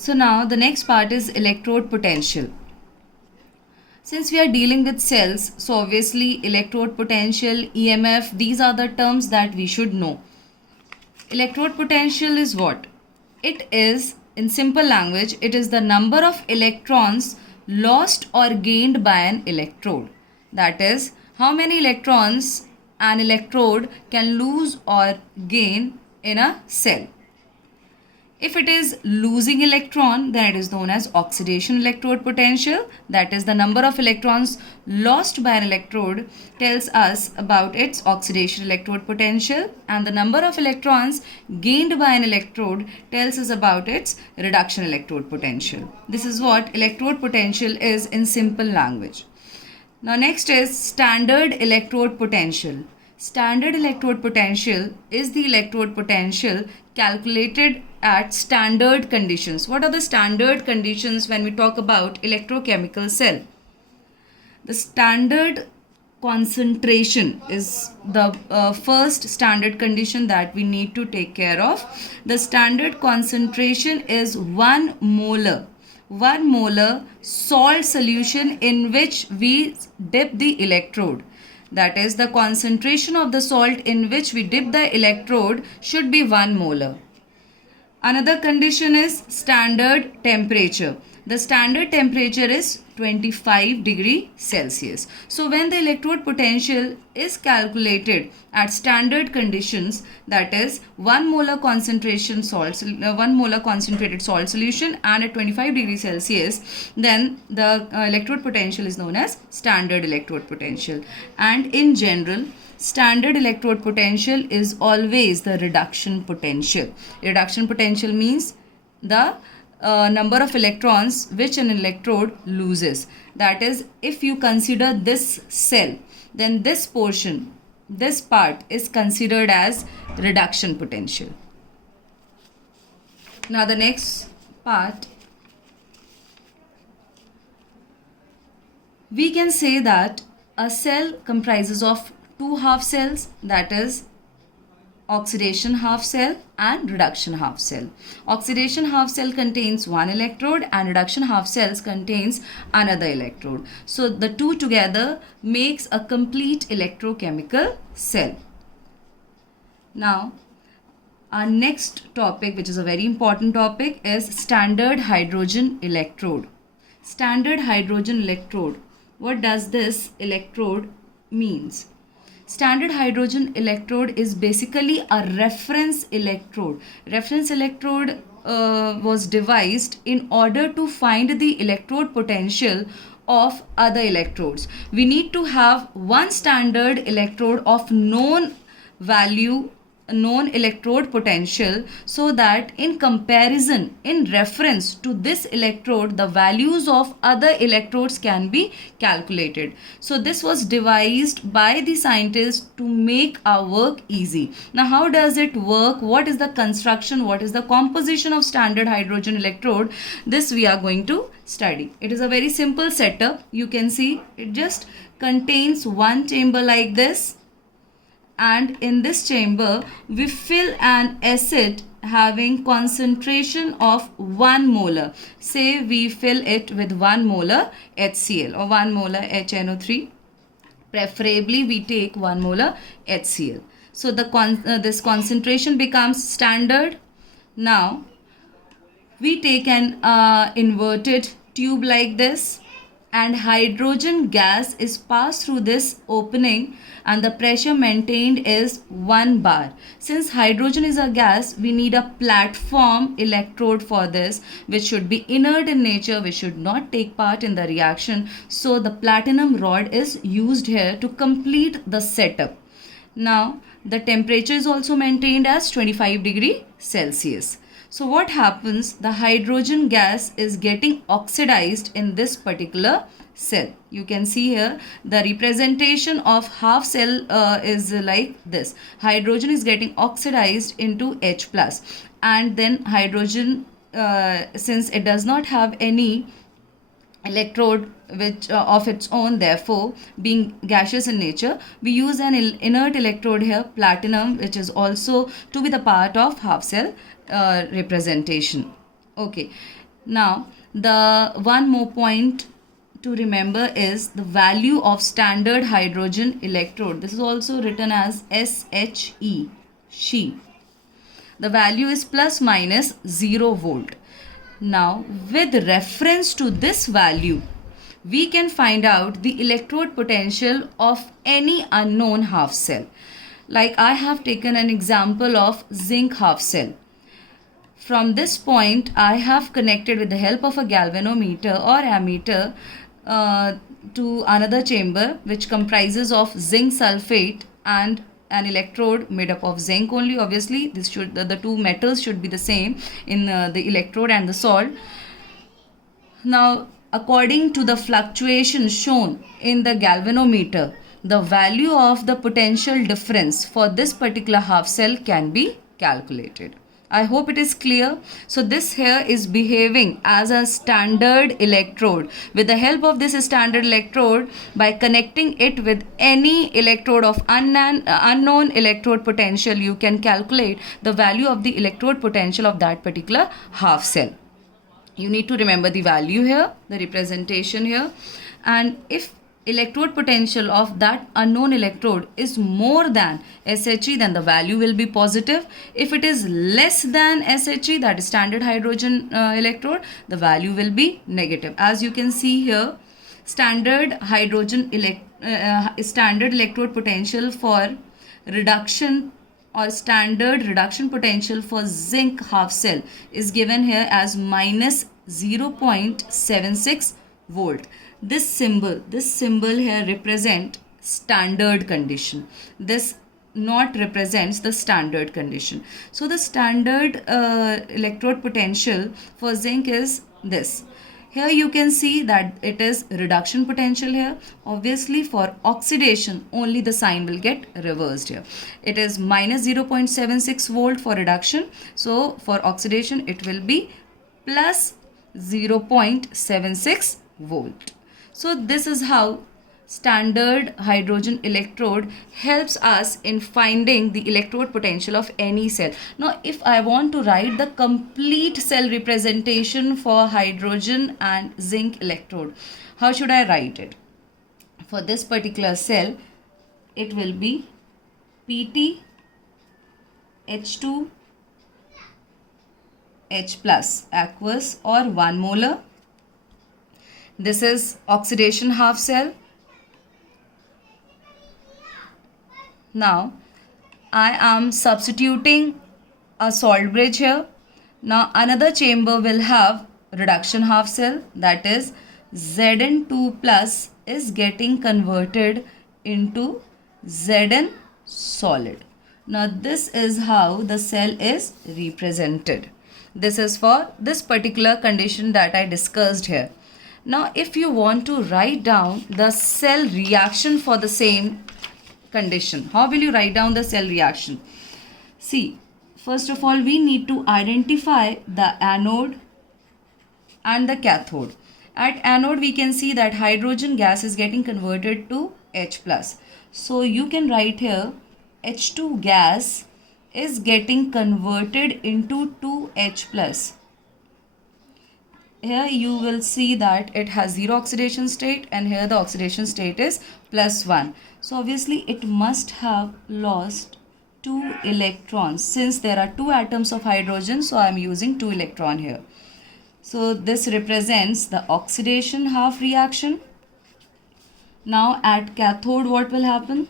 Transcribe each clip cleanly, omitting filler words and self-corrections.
So now the next part is electrode potential. Since we are dealing with cells, so obviously electrode potential, EMF, these are the terms that we should know. Electrode potential is what? It is, in simple language, it is the number of electrons lost or gained by an electrode. That is, how many electrons an electrode can lose or gain in a cell. If it is losing electron, then it is known as oxidation electrode potential. That is, the number of electrons lost by an electrode tells us about its oxidation electrode potential, and the number of electrons gained by an electrode tells us about its reduction electrode potential. This is what electrode potential is in simple language. Now next is standard electrode potential. Standard electrode potential is the electrode potential calculated at standard conditions. What are the standard conditions when we talk about electrochemical cell? The standard concentration is the first standard condition that we need to take care of. The standard concentration is 1 molar. 1 molar salt solution in which we dip the electrode. That is, the concentration of the salt in which we dip the electrode should be 1 molar. Another condition is standard temperature. The standard temperature is 25 degree Celsius. So when the electrode potential is calculated at standard conditions, that is 1 molar concentration salt, 1 molar concentrated salt solution and at 25 degree Celsius, then the electrode potential is known as standard electrode potential. And in general, standard electrode potential is always the reduction potential. Reduction potential means the number of electrons which an electrode loses. That is, if you consider this cell, then this portion, this part is considered as reduction potential. Now the next part, we can say that a cell comprises of two half cells, that is oxidation half cell and reduction half cell. Oxidation half cell contains one electrode and reduction half cells contains another electrode. So the two together makes a complete electrochemical cell. Now our next topic, which is a very important topic, is standard hydrogen electrode. Standard hydrogen electrode. What does this electrode means? Standard hydrogen electrode is basically a reference electrode. Reference electrode was devised in order to find the electrode potential of other electrodes. We need to have one standard electrode of known value, known electrode potential, so that in comparison, in reference to this electrode, the values of other electrodes can be calculated. So this was devised by the scientists to make our work easy. Now how does it work? What is the construction? What is the composition of standard hydrogen electrode? This we are going to study. It is a very simple setup. You can see it just contains one chamber like this, and in this chamber we fill an acid having concentration of 1 molar. Say we fill it with 1 molar HCl or 1 molar HNO3. Preferably we take 1 molar HCl. So this concentration becomes standard. Now we take an inverted tube like this, and hydrogen gas is passed through this opening and the pressure maintained is 1 bar. Since hydrogen is a gas, we need a platform electrode for this, which should be inert in nature, which should not take part in the reaction. So the platinum rod is used here to complete the setup. Now the temperature is also maintained as 25 degree Celsius. So what happens? The hydrogen gas is getting oxidized in this particular cell. You can see here the representation of half cell is like this. Hydrogen is getting oxidized into H plus, and then hydrogen, since it does not have any electrode which of its own, therefore being gaseous in nature, we use an inert electrode here, platinum, which is also to be the part of half cell representation. Okay, Now, the one more point to remember is the value of standard hydrogen electrode. This is also written as SHE, She. The value is plus minus 0 volt. Now, with reference to this value, we can find out the electrode potential of any unknown half cell. Like I have taken an example of zinc half cell. From this point, I have connected with the help of a galvanometer or ammeter to another chamber which comprises of zinc sulfate and an electrode made up of zinc only. Obviously, the two metals should be the same in the electrode and the salt. Now, according to the fluctuation shown in the galvanometer, the value of the potential difference for this particular half cell can be calculated. I hope it is clear. So this here is behaving as a standard electrode. With the help of this standard electrode, by connecting it with any electrode of unknown electrode potential, you can calculate the value of the electrode potential of that particular half cell. You need to remember the value here, the representation here, and if electrode potential of that unknown electrode is more than SHE, then the value will be positive. If it is less than SHE, that is standard hydrogen electrode, the value will be negative. As you can see here, standard electrode potential for reduction or standard reduction potential for zinc half cell is given here as minus 0.76 volt. This symbol here represent standard condition. This not represents the standard condition. So the standard electrode potential for zinc is this. Here you can see that it is reduction potential here. Obviously for oxidation only the sign will get reversed here. It is minus 0.76 volt for reduction. So for oxidation it will be plus 0.76 volt. So this is how standard hydrogen electrode helps us in finding the electrode potential of any cell. Now if I want to write the complete cell representation for hydrogen and zinc electrode, how should I write it? For this particular cell, it will be Pt H2 H plus aqueous or 1 molar. This is oxidation half cell. Now, I am substituting a salt bridge here. Now, another chamber will have reduction half cell, that is Zn2 plus is getting converted into Zn solid. Now, this is how the cell is represented. This is for this particular condition that I discussed here. Now, if you want to write down the cell reaction for the same condition, how will you write down the cell reaction? See, first of all, we need to identify the anode and the cathode. At anode, we can see that hydrogen gas is getting converted to H plus. So you can write here H2 gas is getting converted into 2H plus. Here you will see that it has 0 oxidation state and here the oxidation state is plus 1. So obviously it must have lost 2 electrons. Since there are 2 atoms of hydrogen, so I am using 2 electron here. So this represents the oxidation half reaction. Now at cathode what will happen?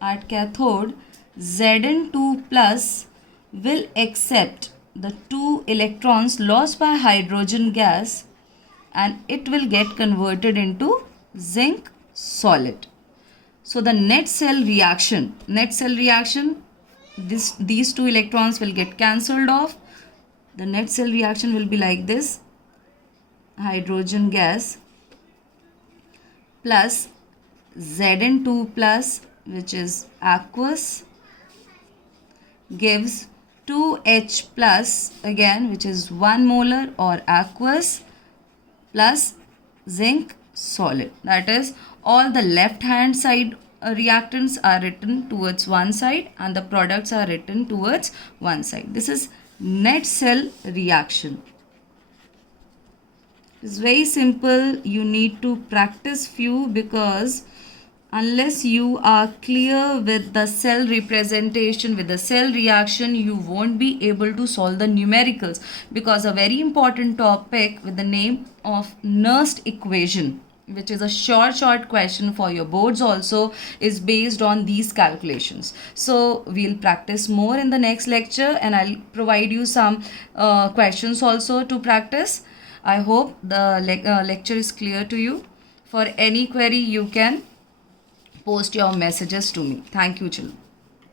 At cathode Zn2 plus will accept the 2 electrons lost by hydrogen gas and it will get converted into zinc solid. So the net cell reaction, these 2 electrons will get cancelled off. The net cell reaction will be like this: hydrogen gas plus Zn2 plus, which is aqueous, gives 2H plus again, which is 1 molar or aqueous, plus zinc solid. That is, all the left hand side reactants are written towards one side and the products are written towards one side. This is net cell reaction. It's very simple. You need to practice few, because unless you are clear with the cell representation, with the cell reaction, you won't be able to solve the numericals, because a very important topic with the name of Nernst equation, which is a short question for your boards also, is based on these calculations. So we'll practice more in the next lecture, and I'll provide you some questions also to practice. I hope the lecture is clear to you. For any query, you can post your messages to me. Thank you, children.